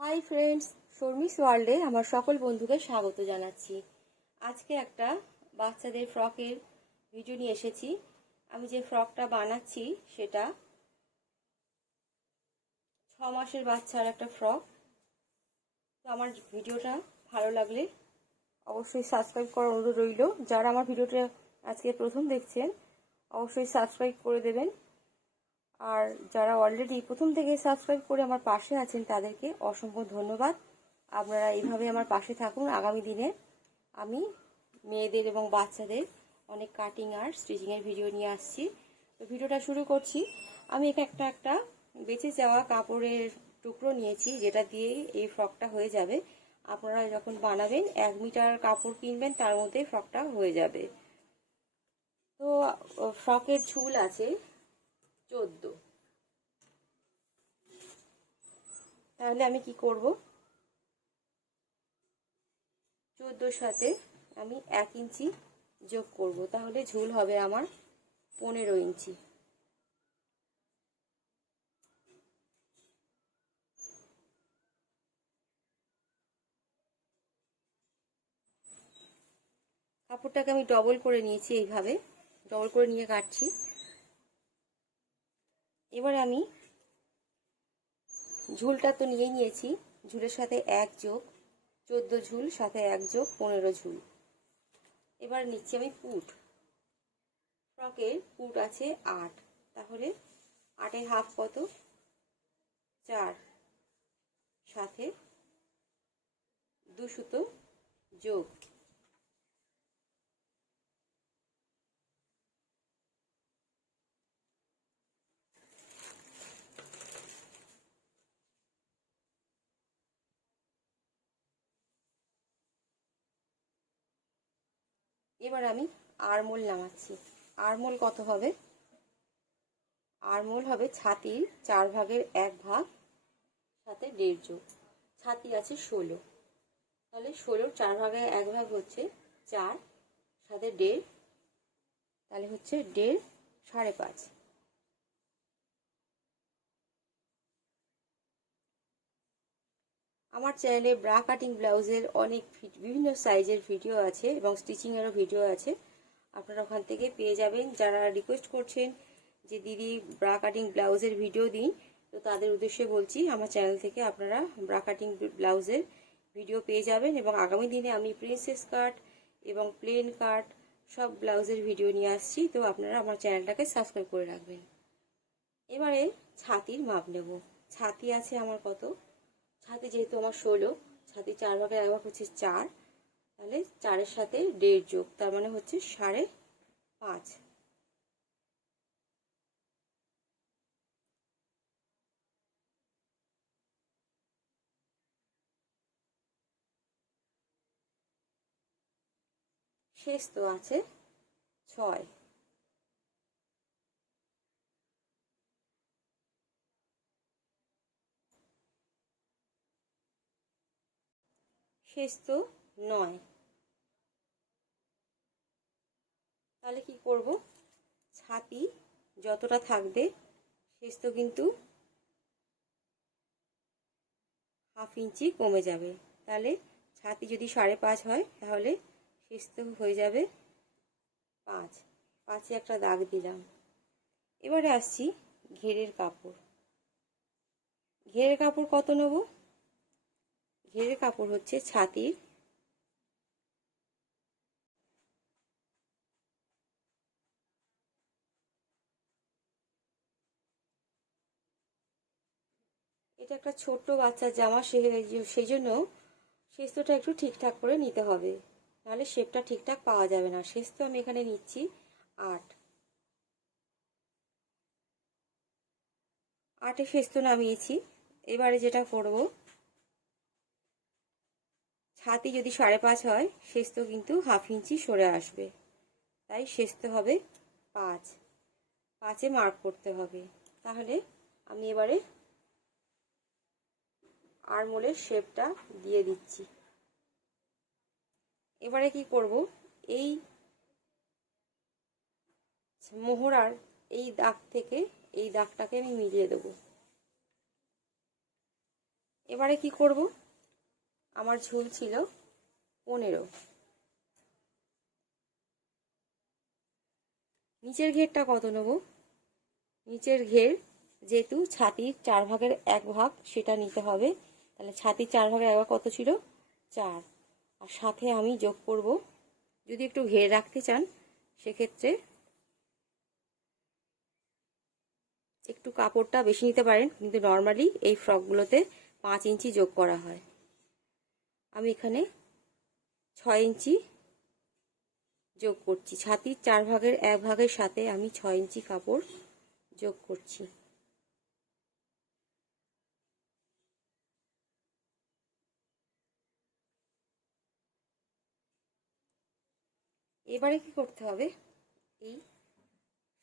Hi friends, Sharmi's ওয়ার্ল্ডে আমার সকল বন্ধুকে স্বাগত জানাচ্ছি। আজকে একটা বাচ্চাদের ফ্রকের ভিডিও নিয়ে এসেছি। আমি যে ফ্রকটা বানাচ্ছি সেটা 6 মাসের বাচ্চার একটা ফ্রক। তো আমার ভিডিওটা ভালো লাগলে অবশ্যই সাবস্ক্রাইব করার অনুরোধ রইল। যারা আমার ভিডিওটা আজকে প্রথম দেখছেন অবশ্যই সাবস্ক্রাইব করে দেবেন, আর যারা অলরেডি প্রথম থেকে সাবস্ক্রাইব করে আমার পাশে আছেন তাদেরকে অসংখ্য ধন্যবাদ। আপনারা এইভাবে আমার পাশে থাকুন। আগামী দিনে আমি মেয়েদের এবং বাচ্চাদের অনেক কাটিং আর স্টিচিংয়ের ভিডিও নিয়ে আসছি। তো ভিডিওটা শুরু করছি। আমি একটা বেঁচে যাওয়া কাপড়ের টুকরো নিয়েছি, যেটা দিয়ে এই ফ্রকটা হয়ে যাবে। আপনারা যখন বানাবেন 1 মিটার কাপড় কিনবেন, তার মধ্যে ফ্রকটা হয়ে যাবে। তো ফ্রকের ঝুল আছে 14। তাহলে আমি কি করব, 14 সাথে আমি 1 ইঞ্চি যোগ করব, তাহলে ঝুল হবে আমার 15 ইঞ্চি। কাপড়টাকে আমি ডবল করে নিয়েছি, এইভাবে ডবল করে নিয়ে কাটছি। এবার আমি ঝুলটা তো নিয়েই নিয়েছি, ঝুলের সাথে 1 যোগ 14 ঝুল, সাথে 1 যোগ 15 ঝুল। এবার নিচ্ছি আমি পুট। ফ্রকের পুট আছে 8, তাহলে 8 হাফ কত, 4, সাথে 2 সুতো যোগ। এবার আমি আরমোল নামাচ্ছি। আরমোল কত হবে, আরমোল হবে ছাতির 4 ভাগের 1 ভাগ, সাথে 1.5 যোগ। ছাতি আছে 16, তাহলে 16 4 ভাগের 1 ভাগ হচ্ছে 4, সাথে 1.5, তাহলে হচ্ছে 1.5 5.5। আমার চ্যানেলে ব্রা কাটিং ব্লাউজের অনেক বিভিন্ন সাইজের ভিডিও আছে এবং স্টিচিংয়েরও ভিডিও আছে, আপনারা ওখান থেকে পেয়ে যাবেন। যারা রিকোয়েস্ট করছেন যে দিদি ব্রা কাটিং ব্লাউজের ভিডিও দিন, তো তাদের উদ্দেশ্যে বলছি আমার চ্যানেল থেকে আপনারা ব্রা কাটিং ব্লাউজের ভিডিও পেয়ে যাবেন। এবং আগামী দিনে আমি প্রিন্সেস কাট এবং প্লেন কাট সব ব্লাউজের ভিডিও নিয়ে আসছি, তো আপনারা আমার চ্যানেলটাকে সাবস্ক্রাইব করে রাখবেন। এবারে ছাতির মাপ নেব। ছাতি আছে আমার কত, ছাতি যেহেতু আমার 16, ছাতি 4 ভাগের 1 ভাগ হচ্ছে 4, তাহলে 4-এর সাথে 1.5 যোগ, তার মানে হচ্ছে 5.5। শেষ তো আছে 6, শেষ তো 9। তাহলে কি করব, ছাতি যতটা থাকবে শেষ তো কিন্তু হাফ ইঞ্চি কমে যাবে। তাহলে ছাতি যদি 5.5 হয়, তাহলে শেষ তো হয়ে যাবে 5, 5-এ একটা দাগ দিলাম। এবারে আসছি ঘেরের কাপড়। ঘেরের কাপড় কত নেব, ঘেরের কাপড় হচ্ছে ছাতির এটা একটা ছোট্ট বাচ্চার জামা, সেই জন্য শেস্তটা একটু ঠিকঠাক করে নিতে হবে, নাহলে শেপটা ঠিকঠাক পাওয়া যাবে না। শেস্ত আমি এখানে নিচ্ছি 8, 8-এ শেস্ত নামিয়েছি। এবারে যেটা করব, ছাতি যদি 5.5 হয়, শেস্ত কিন্তু হাফ ইঞ্চি সরে আসবে, তাই শেস্ত হবে 5, 5-এ মার্ক করতে হবে। তাহলে আমি এবারে আরমোলের শেপটা দিয়ে দিচ্ছি। এবারে কি করব, এই মোহরার এই দাগ থেকে এই দাগটাকে আমি মিলিয়ে দেব। এবারে কি করব, আমার ঝুল ছিল 15। নিচের ঘেরটা কত নেব? নিচের ঘের যেহেতু ছাতির 4 ভাগের 1 ভাগ সেটা নিতে হবে, তাহলে ছাতির 4 ভাগের 1 ভাগ কত ছিল? 4। আর সাথে আমি যোগ করব, যদি একটু ঘের রাখতে চান সেক্ষেত্রে একটু কাপড়টা বেশি নিতে পারেন, কিন্তু নর্মালি এই ফ্রকগুলোতে 5 ইঞ্চি যোগ করা হয়। আমি এখানে 6 ইঞ্চি যোগ করছি। ছাতির 4 ভাগের 1 ভাগের সাথে আমি 6 ইঞ্চি কাপড় যোগ করছি। এবারে কি করতে হবে, এই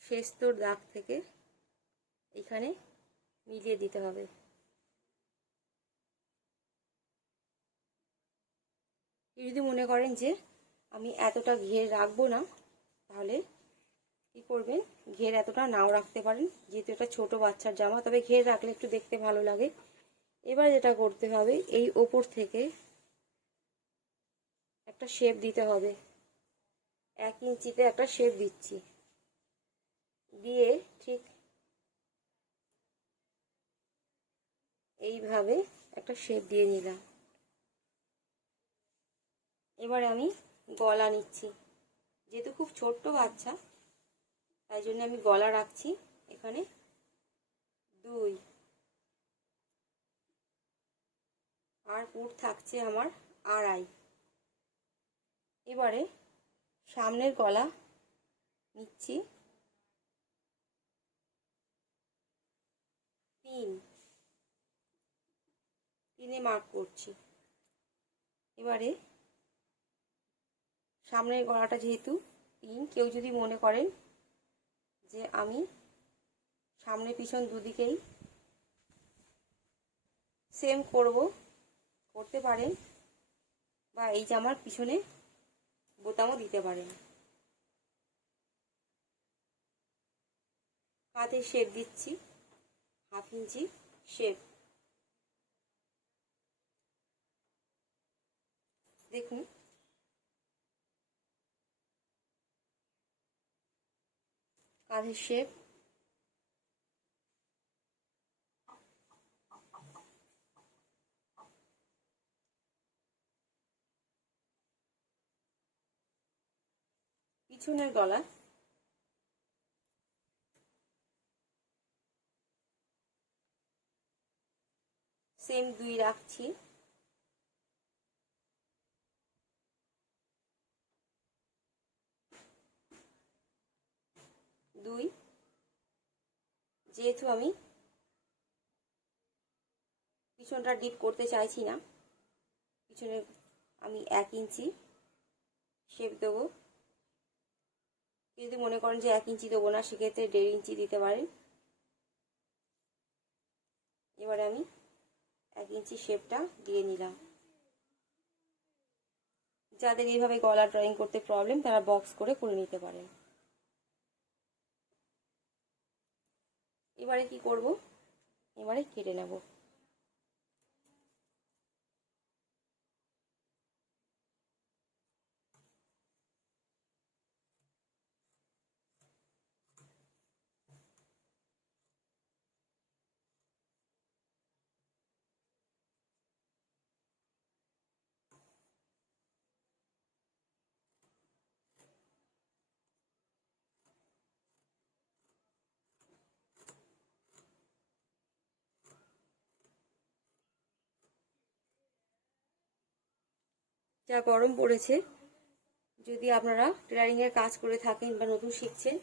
শেষতর দাগ থেকে এখানে মিলিয়ে দিতে হবে। যদি মনে করেন যে আমি এতটা ঘের রাখবো না, তাহলে কি করবেন, ঘের এতটা নাও রাখতে পারেন, যেহেতু এটা ছোট বাচ্চার জামা, তবে ঘের রাখলে একটু দেখতে ভালো লাগে। এবার যেটা করতে হবে, এই ওপর থেকে একটা শেপ দিতে হবে। 1 ইঞ্চিতে একটা শেপ দিচ্ছি, দিয়ে ঠিক এইভাবে একটা শেপ দিয়ে নিলাম। এবারে আমি গলা নিচ্ছি, যেহেতু খুব ছোট্ট বাচ্চা তাই জন্য আমি গলা রাখছি এখানে 2, আর পুট থাকছে আমার 2.5। এবারে সামনের গলা নিচ্ছি 3 মার্ক করছি। এবারে সামনের গলাটা যেহেতু 3, কেউ যদি মনে করেন যে আমি সামনে পিছন দুদিকেই সেম করতে পারেন, বা এই জামার পিছনে বোতামও দিতে পারেন। কাঁধে শেপ দিচ্ছি, 1/2 ইঞ্চি শেপ। দেখুন কাঁধের শেপ। পিছনের গলা সেম 2 রাখছি। যেহেতু আমি পিছনটা ডিপ করতে চাইছি না, পিছনে আমি 1 ইঞ্চি শেপ দেবো। যদি মনে করেন যে 1 ইঞ্চি দেবো না, সেক্ষেত্রে 1.5 ইঞ্চি দিতে পারেন। এবারে আমি 1 ইঞ্চি শেপটা দিয়ে নিলাম। যাদের এইভাবে গলা ড্রয়িং করতে প্রবলেম, তারা বক্স করে নিতে পারেন। এবারে কি করব, এবারে কেটে নেব। যা গরম পড়েছে, যদি আপনারা টেলারিংয়ের কাজ করে থাকেন বা নতুন শিখছেন,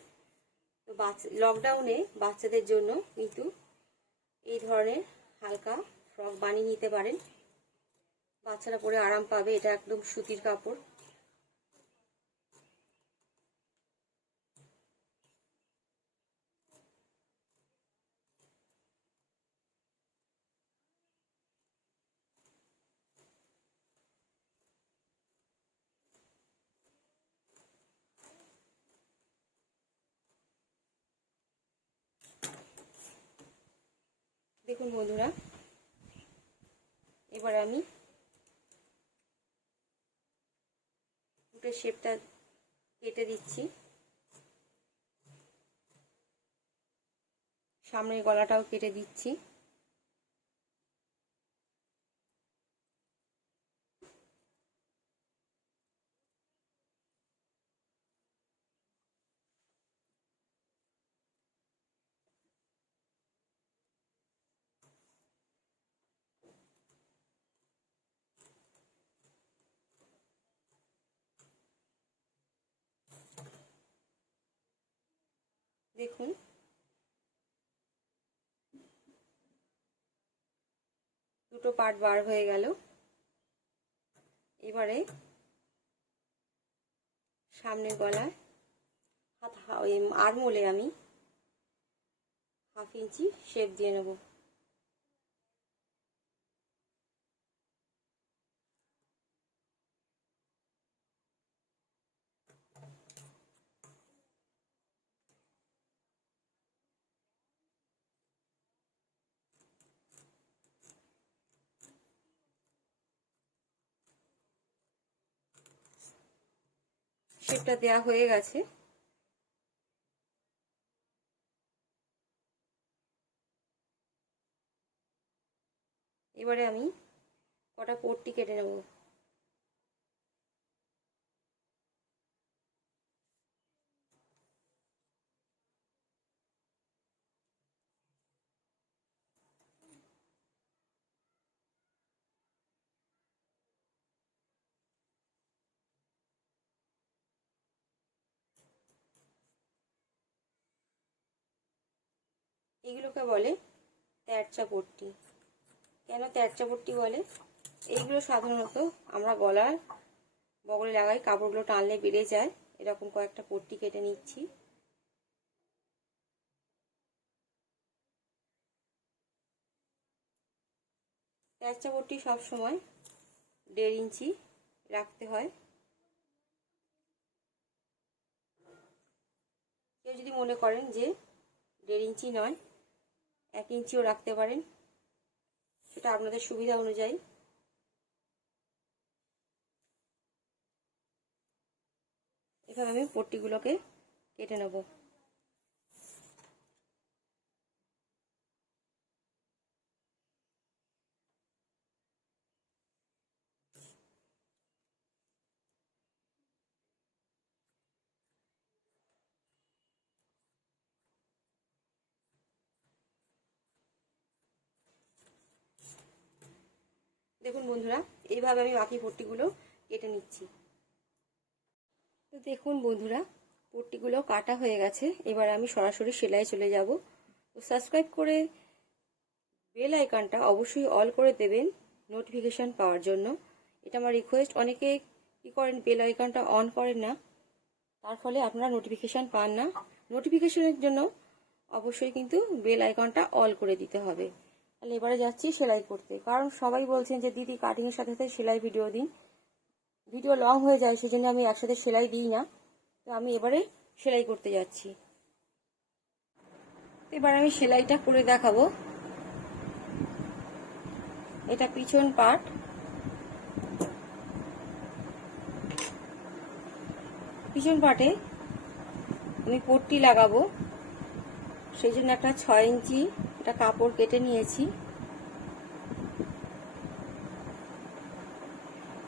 তো লকডাউনে বাচ্চাদের জন্য কিন্তু এই ধরনের হালকা ফ্রক বানিয়ে নিতে পারেন। বাচ্চারা পরে আরাম পাবে। এটা একদম সুতির কাপড়। দেখুন বন্ধুরা, এবার আমি দুটো শেপটা কেটে দিচ্ছি। সামনের গলাটাও কেটে দিচ্ছি। দেখুন দুটো পার্ট বার হয়ে গেল। এবারে সামনের গলায় আরমোলে আমি 1/2 ইঞ্চি শেপ দিয়ে নেব। শেপটা দেওয়া হয়ে গেছে। এবারে আমি কটা পট্টি কেটে নেব। এগুলোকে বলে তেরচা পট্টি। কেন তেরচা পট্টি বলে? এইগুলো সাধারণত আমরা গলার বগলে লাগাই, কাপড়গুলো টানলে বেড়ে যায়। এরকম কয়েকটা পট্টি কেটে নিচ্ছি। তেরচা পট্টি সবসময় 1.5 ইঞ্চি রাখতে হয়। কেউ যদি মনে করেন যে 1.5 ইঞ্চি নয় 1 ইঞ্চিও রাখতে পারেন, সেটা আপনাদের সুবিধা অনুযায়ী। এভাবে আমি পট্টিগুলোকে কেটে নেব। দেখুন বন্ধুরা, এইভাবে আমি বাকি পট্টিগুলো কেটে নিচ্ছি। তো দেখুন বন্ধুরা, পট্টিগুলো কাটা হয়ে গেছে। এবার আমি সরাসরি সেলাই চলে যাব। তো সাবস্ক্রাইব করে বেল আইকনটা অবশ্যই অল করে দেবেন নোটিফিকেশান পাওয়ার জন্য। এটা আমার রিকোয়েস্ট। অনেকে কী করেন, বেল আইকনটা অন করেন না, তার ফলে আপনারা নোটিফিকেশান পান না। নোটিফিকেশানের জন্য অবশ্যই কিন্তু বেল আইকনটা অল করে দিতে হবে। তাহলে এবারে যাচ্ছি সেলাই করতে। কারণ সবাই বলছেন যে দিদি কাটিংয়ের সাথে সাথে সেলাই ভিডিও দিন, ভিডিও লং হয়ে যায়, সেই জন্য আমি একসাথে সেলাই দিই না। তো আমি এবারে সেলাই করতে যাচ্ছি। এবার আমি সেলাইটা করে দেখাবো। এটা পিছন পার্ট। পিছন পার্টে আমি পট্টি লাগাবো, সেই জন্য একটা 6 ইঞ্চি একটা কাপড় কেটে নিয়েছি।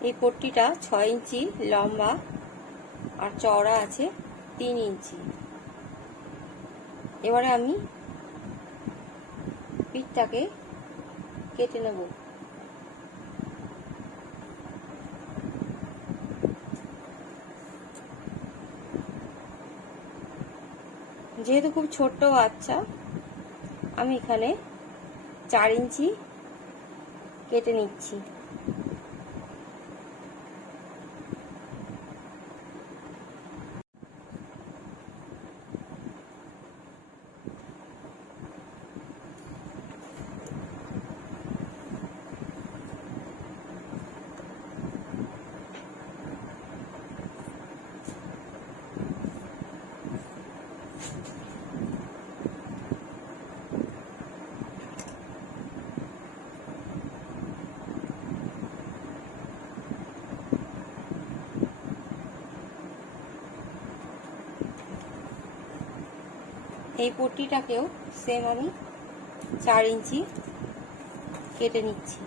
এই পট্টিটা 6 ইঞ্চি লম্বা আর চওড়া আছে 3 ইঞ্চি। এবারে আমি পিঠটাকে কেটে নেব। যেহেতু খুব ছোট্ট বাচ্চা, আমি এখানে 4 ইঞ্চি কেটে নিচ্ছি। এই পট্টিটাকেও সেম আমি 4 ইঞ্চি কেটে নিচ্ছি।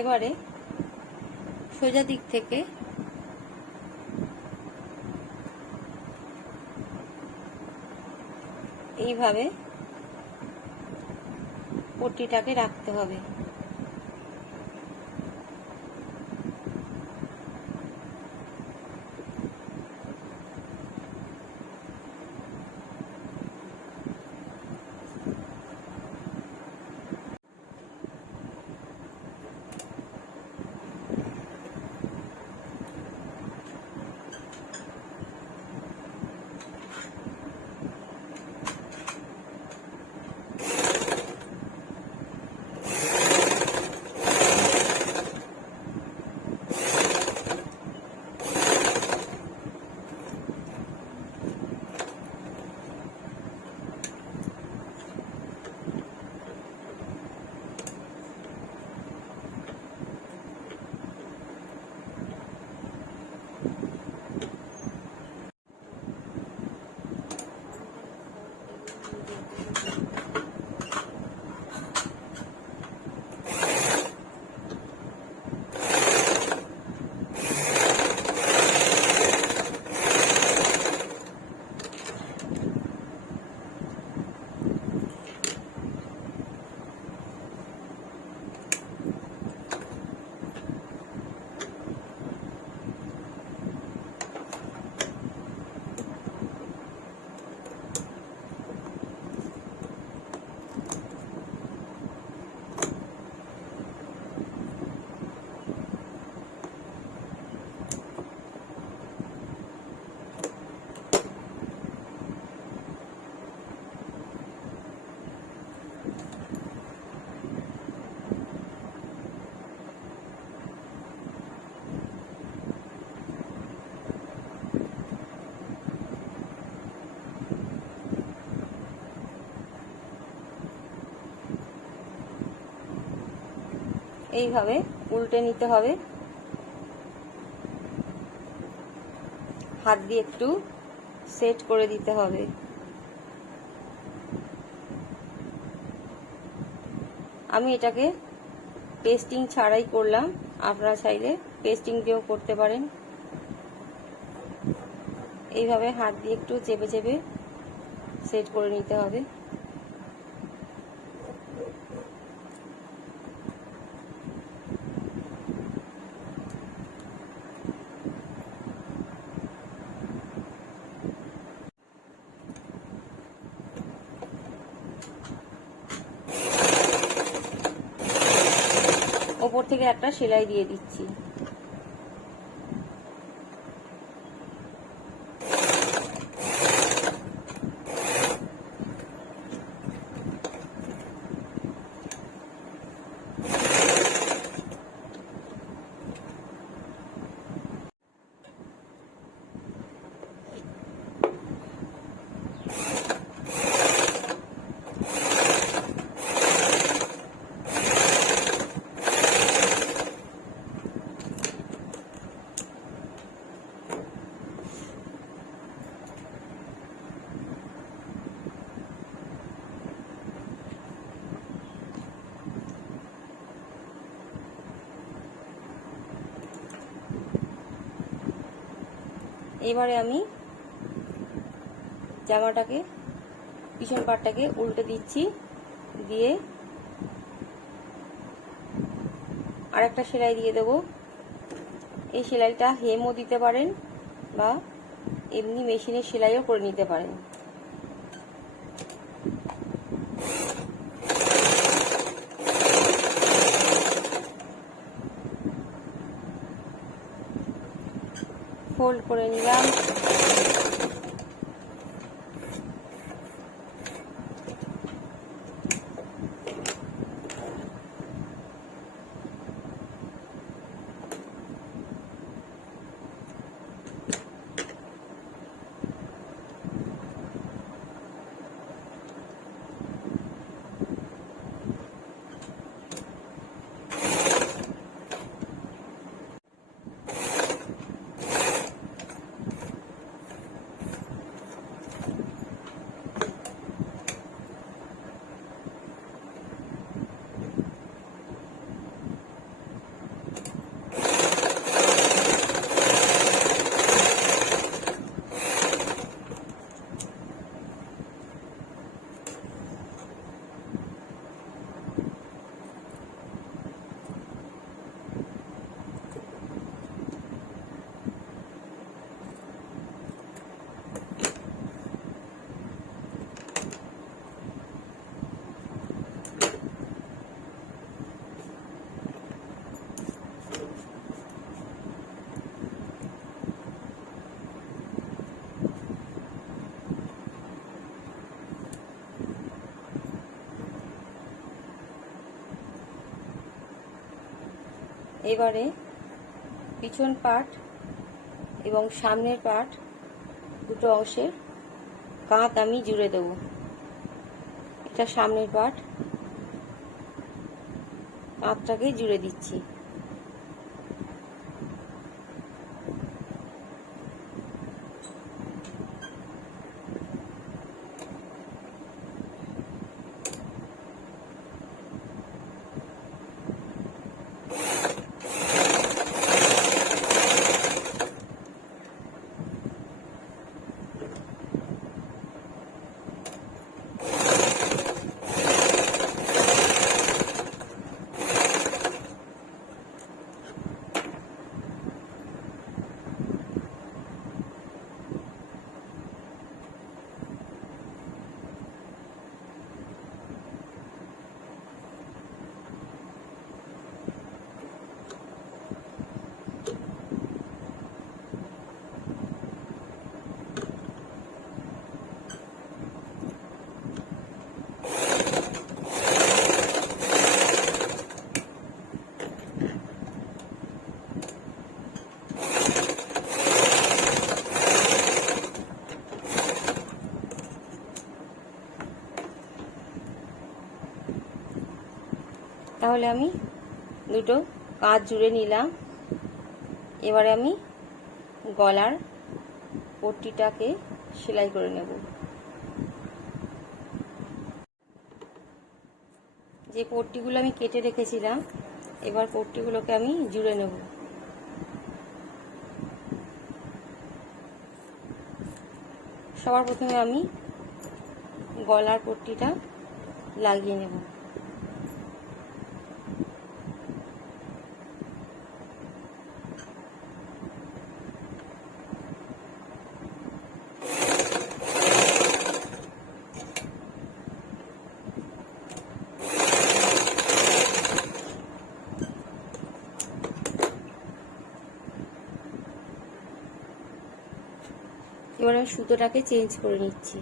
এবারে সোজা দিক থেকে এইভাবে পট্টিটাকে রাখতে হবে। এইভাবে উল্টে নিতে হবে, হাত দিয়ে একটু সেট করে দিতে হবে। আমি এটাকে পেস্টিং ছাড়াই করলাম, আপনারা চাইলে পেস্টিং দিয়েও করতে পারেন। এইভাবে হাত দিয়ে একটু চেপে চেপে সেট করে নিতে হবে। ওপর থেকে একটা সেলাই দিয়ে দিচ্ছি। এবারে আমি জামাটাকে পিছন পাটটাকে উল্টে দিচ্ছি, দিয়ে আর একটা সেলাই দিয়ে দেবো। এই সেলাইটা হেমও দিতে পারেন বা এমনি মেশিনের সেলাইও করে নিতে পারেন। ফোল্ড করে নিলাম। এবারে পিছন পাট এবং সামনের পাট দুটো অংশের কাঁধ আমি জুড়ে দেব। এটা সামনের পাট, কাঁধটাকে জুড়ে দিচ্ছি। তাহলে আমি দুটো কাঁধ জুড়ে নিলাম। এবারে আমি গলার পট্টিটাকে সেলাই করে নেব। যে পট্টিগুলো আমি কেটে রেখেছিলাম, এবার পট্টিগুলোকে আমি জুড়ে নেব। সবার প্রথমে আমি গলার পট্টিটা লাগিয়ে নেব। এবার আমি সুতোটাকে চেঞ্জ করে নিচ্ছি।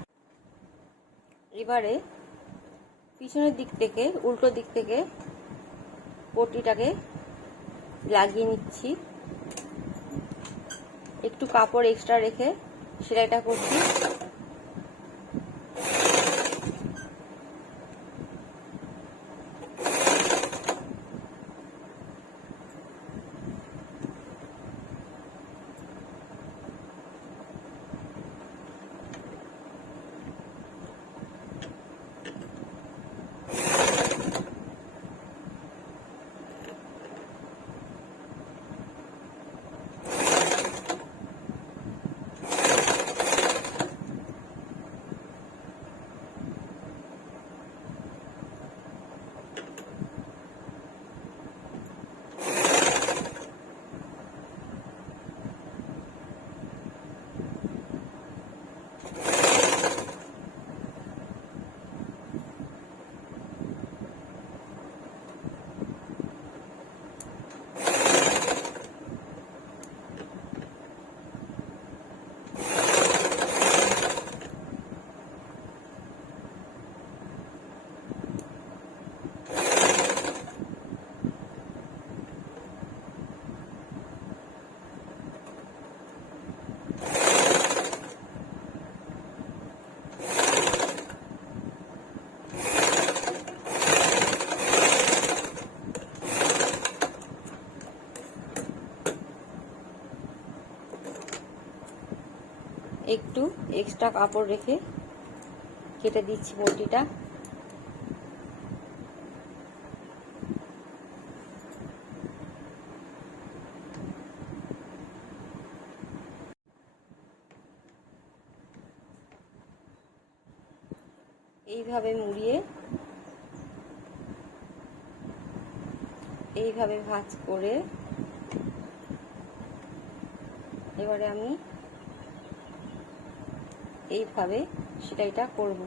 এবারে পিছনের দিক থেকে, উল্টো দিক থেকে পট্টিটাকে লাগিয়ে নিচ্ছি। একটু কাপড় এক্সট্রা রেখে সেলাইটা করছি। একটু এক্সট্রা কাপড় রেখে কেটে দিচ্ছি পট্টিটা। এইভাবে মুড়িয়ে এইভাবে ভাঁজ করে এবারে আমি এইভাবে সেলাইটা করব।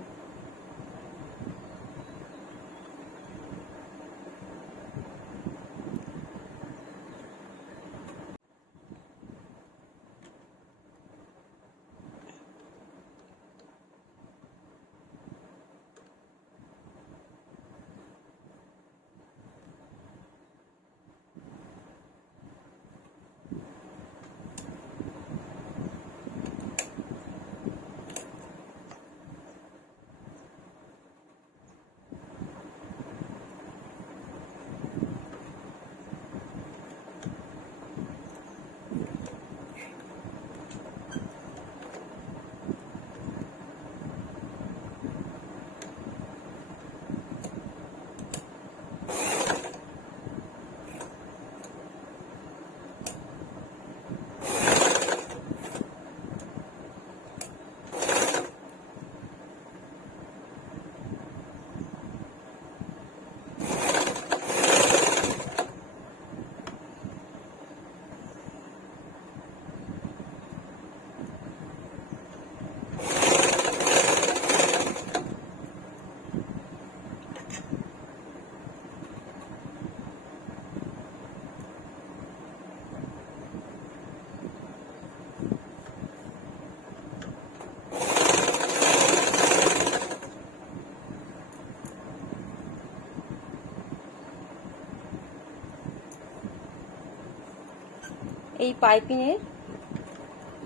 এই পাইপিংয়ের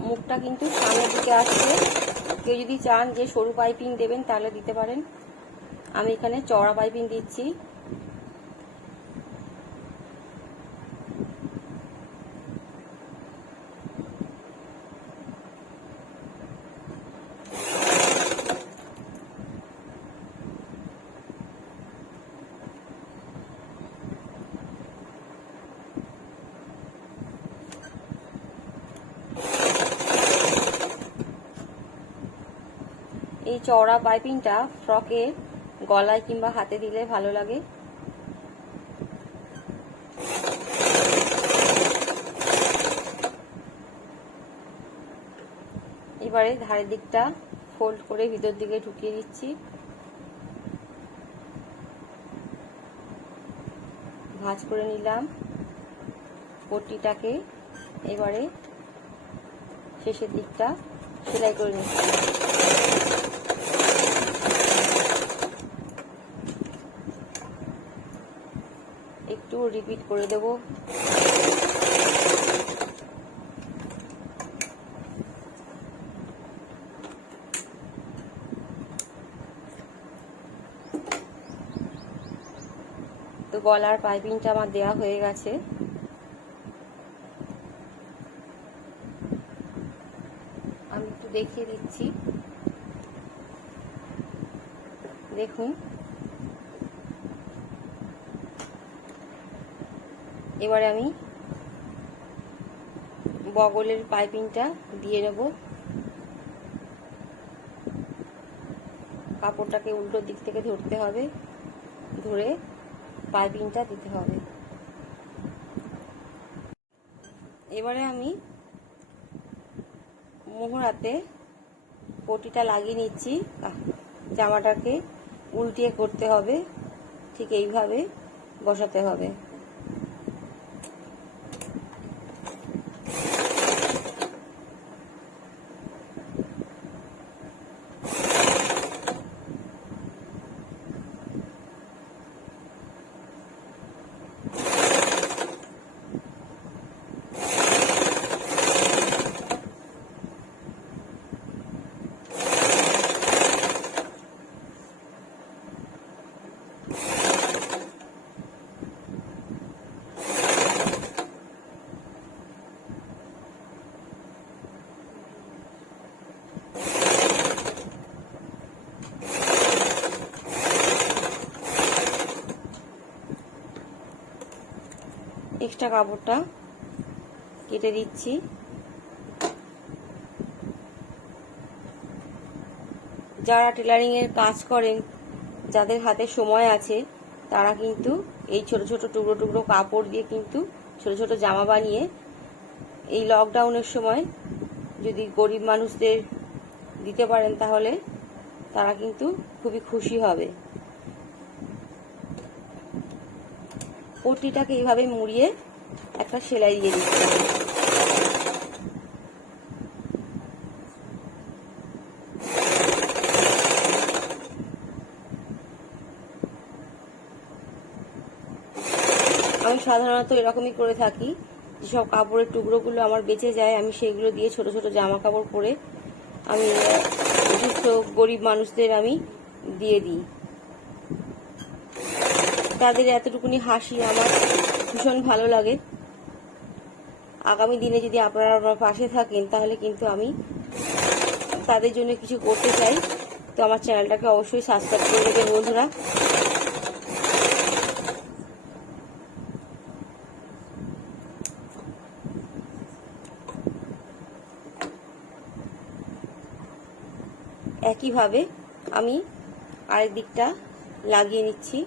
মুখটা কিন্তু সামনের দিকে আসছে। কেউ যদি চান যে সরু পাইপিং দেবেন তাহলে দিতে পারেন। আমি এখানে চওড়া পাইপিং দিচ্ছি। এই চওড়া পাইপিংটা ফ্রকে গলায় কিংবা হাতে দিলে ভালো লাগে। এবারে ধারের দিকটা ফোল্ড করে ভিতর দিকে ঢুকিয়ে দিচ্ছি। ভাঁজ করে নিলাম পট্টিটাকে। এবারে শেষের দিকটা সেলাই করে নিচ্ছি। একটু রিপিট করে দেব। তো গলার পাইপিংটা আমার দেওয়া হয়ে গেছে। আমি একটু দেখিয়ে দিচ্ছি, দেখুন। এবারে আমি বগলের পাইপিংটা দিয়ে নেব। কাপড়টাকে উল্টো দিক থেকে ধরতে হবে, ধরে পাইপিংটা দিতে হবে। এবারে আমি মোহরাতে পটিটা লাগিয়ে নিচ্ছি। জামাটাকে উল্টিয়ে করতে হবে, ঠিক এইভাবে বসাতে হবে। এক্সট্রা কাপড়টা কেটে দিচ্ছি। যারা টেলারিং এর কাজ করেন, যাদের হাতে সময় আছে, তারা কিন্তু এই ছোট ছোট টুকরো টুকরো কাপড় দিয়ে কিন্তু ছোট ছোট জামা বানিয়ে এই লকডাউনের সময় যদি গরিব মানুষদের দিতে পারেন তাহলে তারা কিন্তু খুবই খুশি হবে। পট্টিটাকে এইভাবে মুড়িয়ে একটা সেলাই দিয়ে দিচ্ছি। আমি সাধারণত এরকমই করে থাকি, যেসব কাপড়ের টুকরোগুলো আমার বেঁচে যায় আমি সেইগুলো দিয়ে ছোট ছোট জামা কাপড় পরে আমি অসুস্থ গরিব মানুষদের আমি দিয়ে দিই। তাদের এতটুকুনি হাসি আমার ভীষণ ভালো লাগে। আগামী দিনে যদি আপনারা আমার পাশে থাকেন তাহলে কিন্তু আমি তাদের জন্য কিছু করতে চাই। তো আমার চ্যানেলটাকে অবশ্যই সাবস্ক্রাইব করে দেবেন বন্ধুরা। একইভাবে আমি আরেক দিকটা লাগিয়ে নিচ্ছি।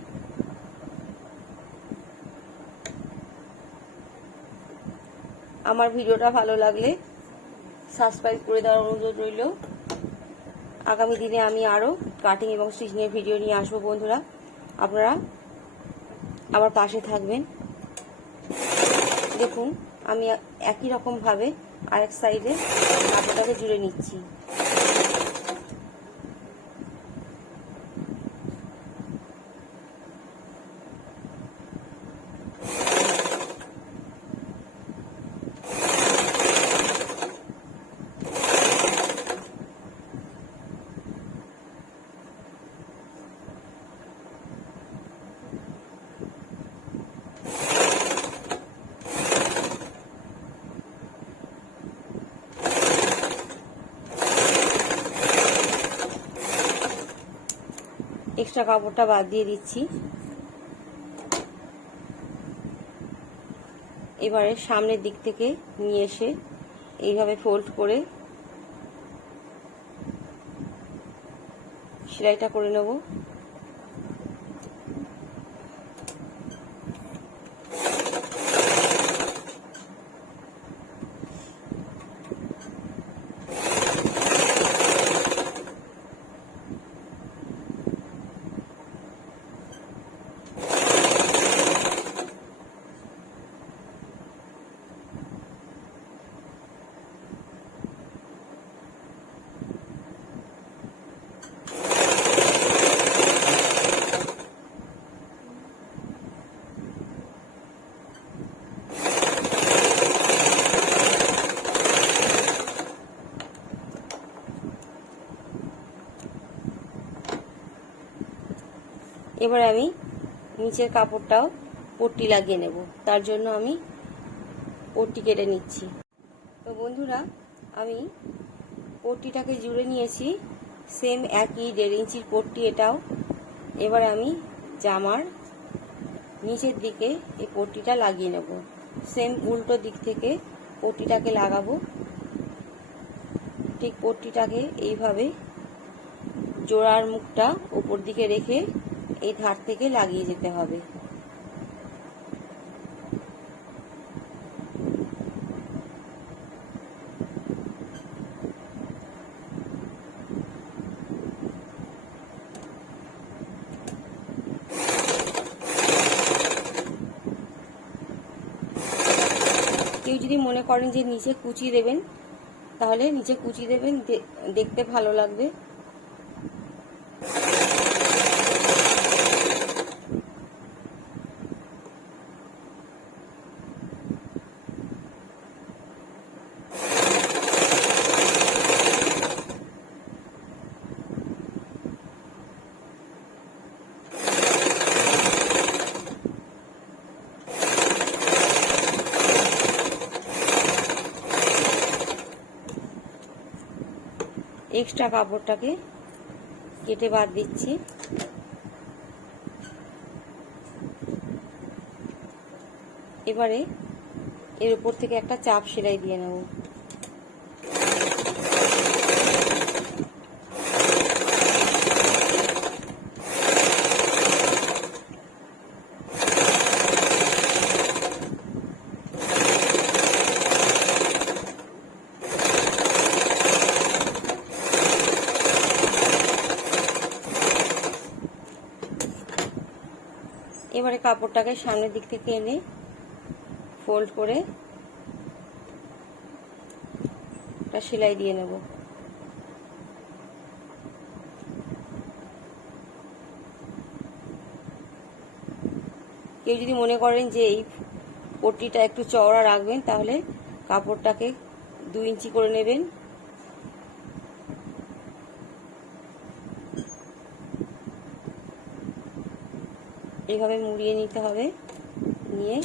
আমার ভিডিওটা ভালো লাগলে সাবস্ক্রাইব করে দেওয়ার অনুরোধ রইল। আগামী দিনে আমি আরও কাটিং এবং স্টিচিংয়ের ভিডিও নিয়ে আসবো বন্ধুরা, আপনারা আমার পাশে থাকবেন। দেখুন আমি একই রকমভাবে আরেক সাইডে কাপড়টাকে জুড়ে নিচ্ছি। এক্সট্রা কাপড়টা বাদ দিয়ে দিচ্ছি। এবারে সামনের দিক থেকে নিয়ে এসে এইভাবে ফোল্ড করে সেলাইটা করে নেব। এবার আমি নিচের কাপড়টাও পট্টি লাগিয়ে নেব, তার জন্য আমি পট্টি কেটে নিচ্ছি। তো বন্ধুরা, আমি পট্টিটাকে জুড়ে নিয়েছি, সেম একই 1.5 ইঞ্চির পট্টি এটাও। এবার আমি জামার নিচের দিকে এই পট্টিটা লাগিয়ে নেব, সেম উল্টো দিক থেকে পট্টিটাকে লাগাবো। ঠিক পট্টিটাকে এইভাবে জোড়ার মুখটা উপর দিকে রেখে এই ধার থেকে লাগিয়ে যেতে হবে। কেউ যদি মনে করেন যে নিচে কুচি দেবেন, তাহলে নিচে কুচি দেবেন, দেখতে ভালো লাগবে। এক্সট্রা কাপড়টাকে কেটে বাদ দিচ্ছি। এবারে এর উপর থেকে একটা চাপ সেলাই দিয়ে নেব। এবারে কাপড়টাকে সামনের দিক থেকে এনে ফোল্ড করে একটা সেলাই দিয়ে নেব। কেউ যদি মনে করেন যে এই পট্টিটা একটু চওড়া রাখবেন, তাহলে কাপড়টাকে 2 ইঞ্চি করে নেবেন। এইভাবে মুড়িয়ে নিতে হবে, নিয়ে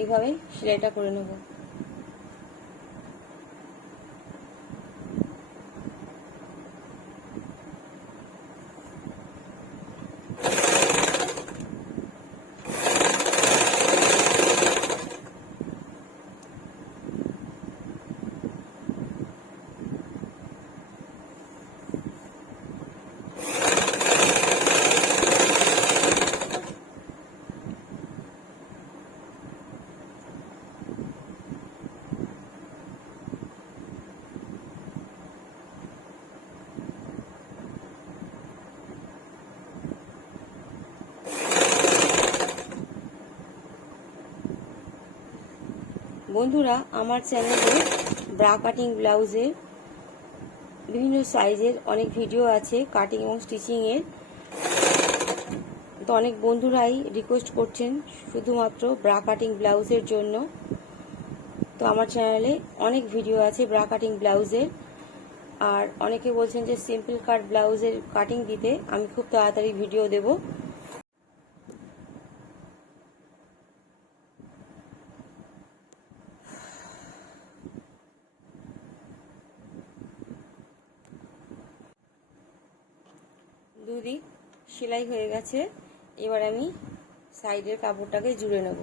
এইভাবে সেলাইটা করে নেব। বন্ধুরা, আমার চ্যানেলে ব্রা কাটিং ব্লাউজের বিভিন্ন সাইজের অনেক ভিডিও আছে, কাটিং এবং স্টিচিংয়ের। তো অনেক বন্ধুরাই রিকোয়েস্ট করছেন শুধুমাত্র ব্রা কাটিং ব্লাউজের জন্য। তো আমার চ্যানেলে অনেক ভিডিও আছে ব্রা কাটিং ব্লাউজের। আর অনেকে বলছেন যে সিম্পল কাট ব্লাউজের কাটিং দিতে, আমি খুব তাড়াতাড়ি ভিডিও দেব। সেলাই হয়ে গেছে। এবার আমি সাইডের কাপড়টাকে জুড়ে নেব।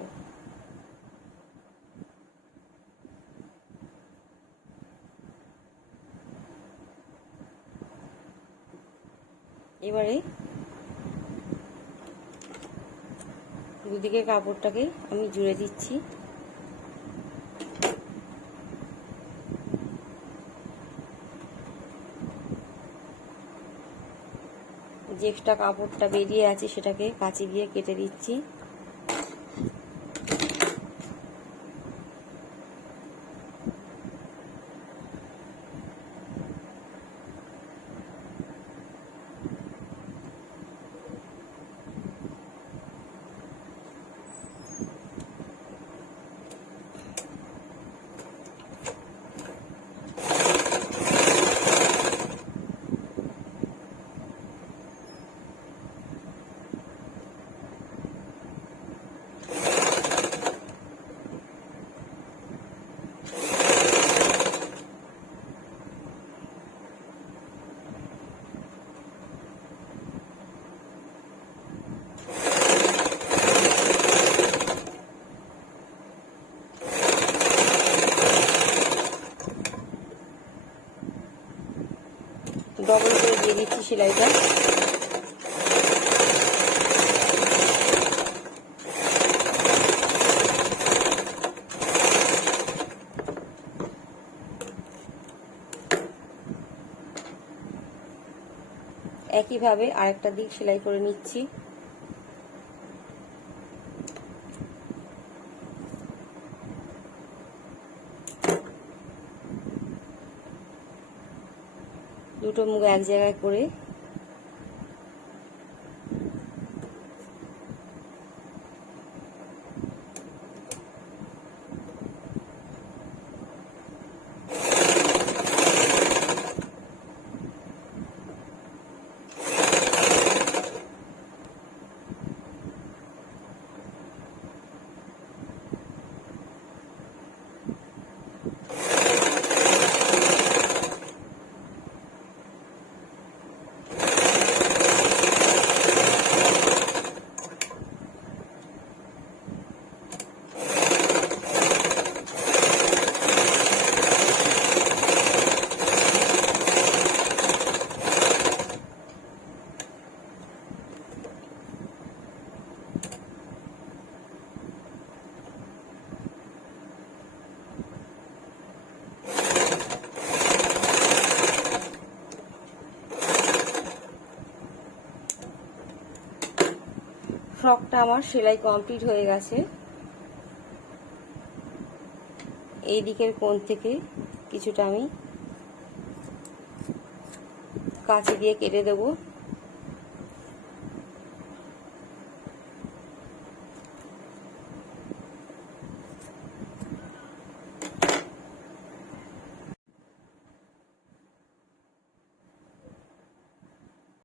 এবারে দুদিকে কাপড়টাকে আমি জুড়ে দিচ্ছি। যে এক্সট্রা কাপড়টা বেরিয়ে আছে সেটাকে কাঁচি দিয়ে কেটে দিচ্ছি। ডবল করে দিয়ে দিচ্ছি সেলাইটা। একইভাবে আরেকটা দিক সেলাই করে নিচ্ছি। দুটো মুখ এক জায়গায় করে ফ্রকটা আমার সেলাই কমপ্লিট হয়ে গেছে। এই দিকের কোণ থেকে কিছুটা আমি কাঁচি দিয়ে কেটে দেবো।